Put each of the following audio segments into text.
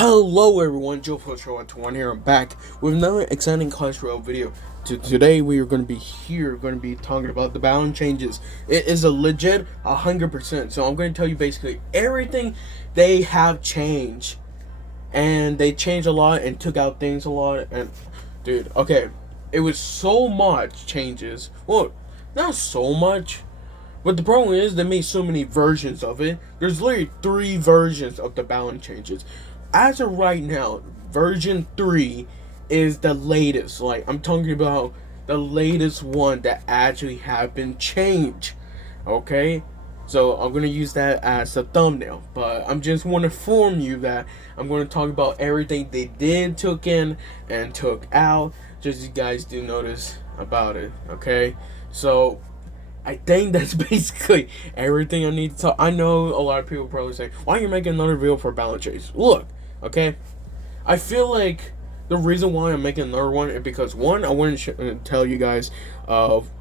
Hello everyone, Joe Show 1 here. I'm back with another exciting Clash Royale video. Today we are going to be talking about the balance changes. It is a legit 100%. So I'm going to tell you basically everything they have changed, and they changed a lot and took out things a lot. And dude, okay, it was so much changes. Well, not so much. But the problem is they made so many versions of it. There's literally 3 versions of the balance changes. As of right now, version 3 is the latest. Like, I'm talking about the latest one that actually have been changed. Okay? So I'm gonna use that as a thumbnail. But I'm just want to inform you that I'm gonna talk about everything they did took in and took out. Just so you guys do notice about it. Okay? So I think that's basically everything I need to talk. I know a lot of people probably say, why are you making another video for balance chase? Look, okay, I feel like the reason why I'm making another one is because, one, I want to tell you guys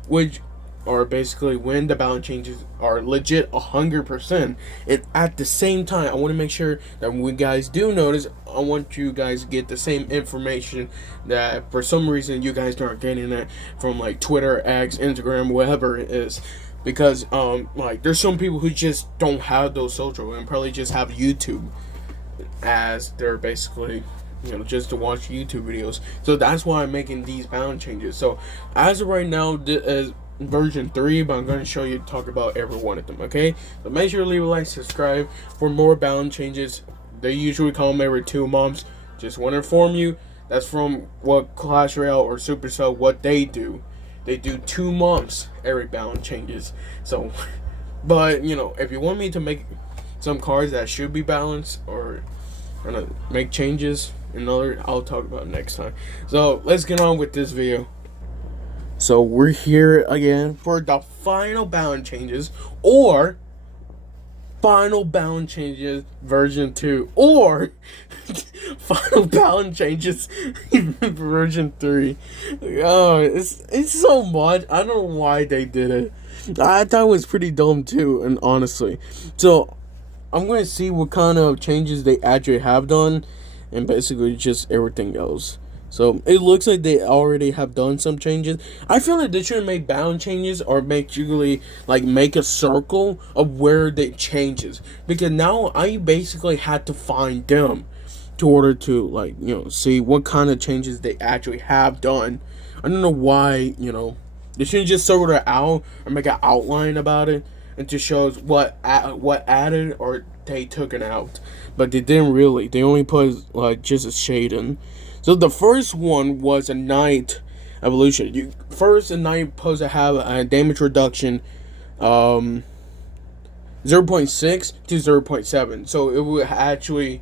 which are basically when the balance changes are legit 100%, and at the same time I want to make sure that when you guys do notice, I want you guys to get the same information that for some reason you guys aren't getting it from like Twitter, X, Instagram, whatever it is. Because like there's some people who just don't have those social and probably just have YouTube as their basically, just to watch YouTube videos. So that's why I'm making these balance changes. So as of right now, as version 3, but I'm going to show you, talk about every one of them. Okay, so make sure to leave a like, subscribe for more balance changes. They usually call them every 2 months. Just want to inform you, that's from what Clash Royale or Supercell, what they do. They do 2 months every balance changes. So but if you want me to make some cards that should be balanced or gonna make changes, I'll talk about it next time. So let's get on with this video. So we're here again for the final balance changes, or final balance changes version 2, or final balance changes version 3. Oh, it's so much. I don't know why they did it. I thought it was pretty dumb too, and honestly. So I'm going to see what kind of changes they actually have done, and basically just everything else. So it looks like they already have done some changes. I feel like they shouldn't make balance changes or make a circle of where they changes, because now I basically had to find them to order to see what kind of changes they actually have done. I don't know why they shouldn't just sort it out or make an outline about it and just shows what added or they took it out. But they didn't really. They only put just a shade in. So the first one was a Knight evolution. A Knight supposed to have a damage reduction 0.6 to 0.7. So it would actually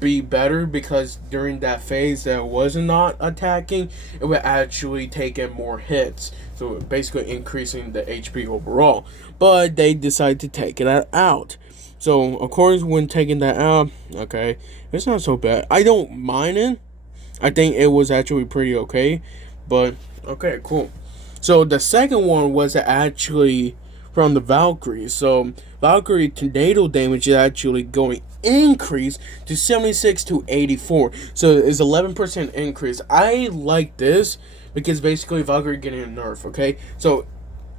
be better, because during that phase that was not attacking, it would actually take in more hits. So basically increasing the HP overall. But they decided to take it out. So, of course, when taking that out, okay, it's not so bad. I don't mind it. I think it was actually pretty okay. But, okay, cool. So, the second one was actually from the Valkyrie. So, Valkyrie tornado damage is actually going increase to 76 to 84. So, it's 11% increase. I like this because basically Valkyrie getting a nerf, okay? So,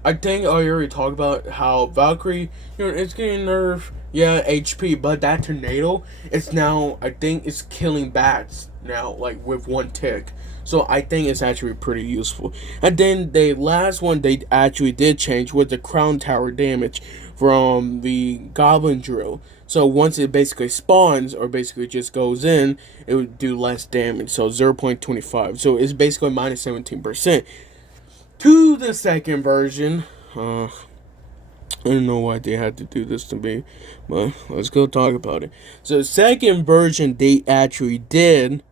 I think I already talked about how Valkyrie, it's getting nerfed, yeah, HP, but that tornado is now, I think it's killing bats now, like with 1 tick. So I think it's actually pretty useful. And then the last one they actually did change was the crown tower damage from the goblin drill. So once it basically spawns, or basically just goes in, it would do less damage, so 0.25. So it's basically minus 17%. To the second version, I don't know why they had to do this to me, but let's go talk about it. So the second version they actually did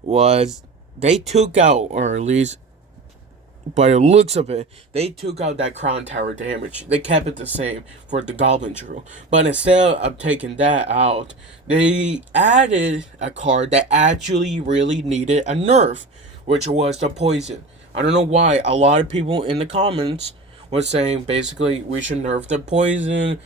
was they took out, or at least by the looks of it, they took out that crown tower damage. They kept it the same for the goblin drill, but instead of taking that out, they added a card that actually really needed a nerf, which was the poison. I don't know why a lot of people in the comments was saying basically we should nerf the poison.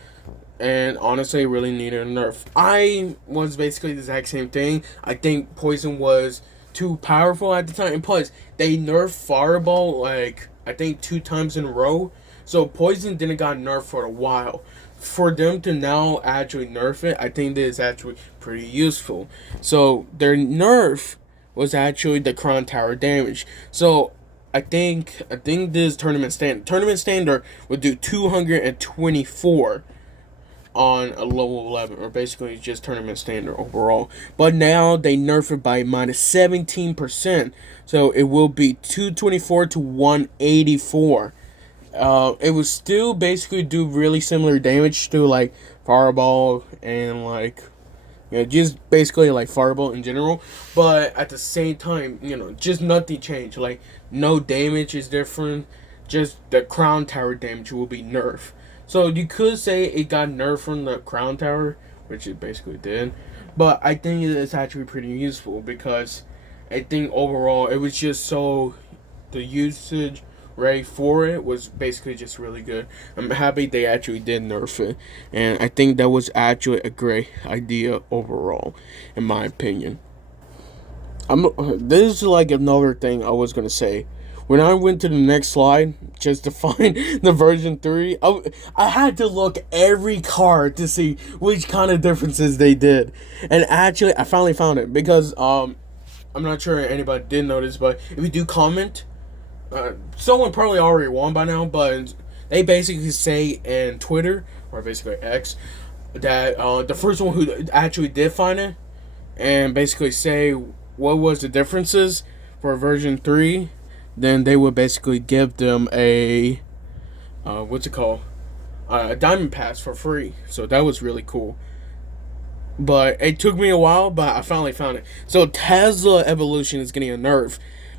and honestly, it really needed a nerf. I was basically the exact same thing. I think poison was too powerful at the time, and plus they nerfed fireball like I think 2 times in a row. So poison didn't got nerfed for a while. For them to now actually nerf it, I think that is actually pretty useful. So their nerf was actually the crown tower damage. So I think this tournament standard would do 224 on a level 11, or basically just tournament standard overall. But now they nerf it by minus 17%, so it will be 224 to 184. It would still basically do really similar damage to like Fireball and like just basically like Fireball in general. But at the same time, just nothing changed. Like no damage is different. Just the Crown Tower damage will be nerfed. So you could say it got nerfed from the Crown Tower, which it basically did. But I think it's actually pretty useful because I think overall it was just so the usage rate for it was basically just really good. I'm happy they actually did nerf it, and I think that was actually a great idea overall, in my opinion. This is like another thing I was gonna say. When I went to the next slide just to find the version 3, I had to look every card to see which kind of differences they did. And actually, I finally found it because I'm not sure anybody did notice, but if you do comment, someone probably already won by now, but they basically say in Twitter, or basically X, that the first one who actually did find it, and basically say what was the differences for version 3, then they would basically give them a, what's it called? A diamond pass for free. So that was really cool. But it took me a while, but I finally found it. So Tesla Evolution is getting a nerf.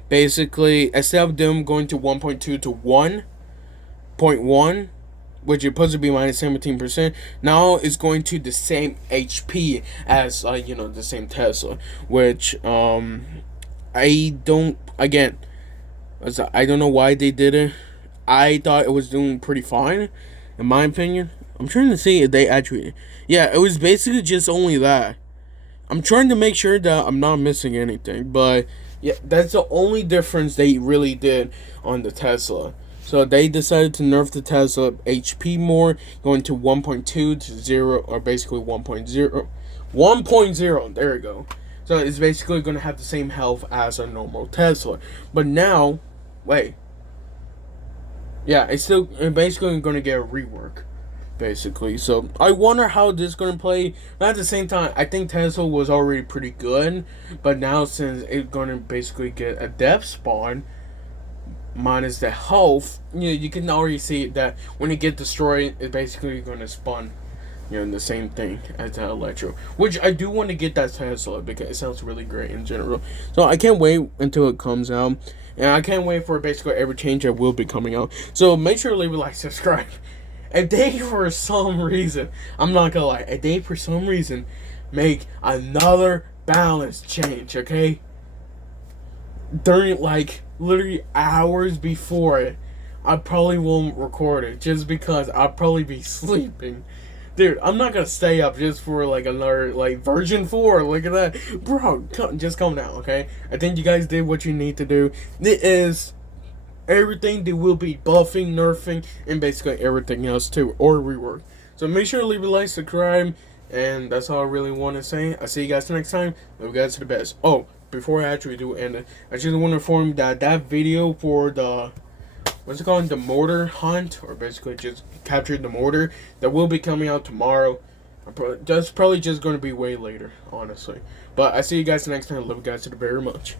Basically, instead of them going to 1.2 to 1.1, which is supposed to be minus 17%, now it's going to the same HP as the same Tesla, which I don't know why they did it. I thought it was doing pretty fine, in my opinion. I'm trying to see if they actually, yeah, it was basically just only that. I'm trying to make sure that I'm not missing anything, but yeah, that's the only difference they really did on the Tesla. So they decided to nerf the Tesla HP more, going to 1.2 to 0, or basically 1.0. 1.0, there we go. So it's basically going to have the same health as a normal Tesla. But now, wait. Yeah, it's basically going to get a rework, basically. So I wonder how this is going to play. But at the same time, I think Tesla was already pretty good. But now since it's going to basically get a depth spawn, minus the health, you can already see that when it gets destroyed, it's basically going to spawn, the same thing as the Electro. Which I do want to get that Tesla because it sounds really great in general. So I can't wait until it comes out. And I can't wait for basically every change that will be coming out. So make sure to leave a like, subscribe. If they for some reason, I'm not gonna lie, if they for some reason make another balance change, okay? During like literally hours before it, I probably won't record it just because I'll probably be sleeping. Dude, I'm not gonna stay up just for like another like version 4. Look at that, bro. Just come down, okay? I think you guys did what you need to do. It is everything. They will be buffing, nerfing, and basically everything else too, or rework. So make sure to leave a like, subscribe, and that's all I really want to say. I'll see you guys next time. Love you guys to the best. Oh, before I actually do end it, I just want to inform you that video for the, what's it called, the mortar hunt, or basically just captured the mortar, that will be coming out tomorrow. That's probably just going to be way later, honestly. But I see you guys next time. Love you guys to the very much.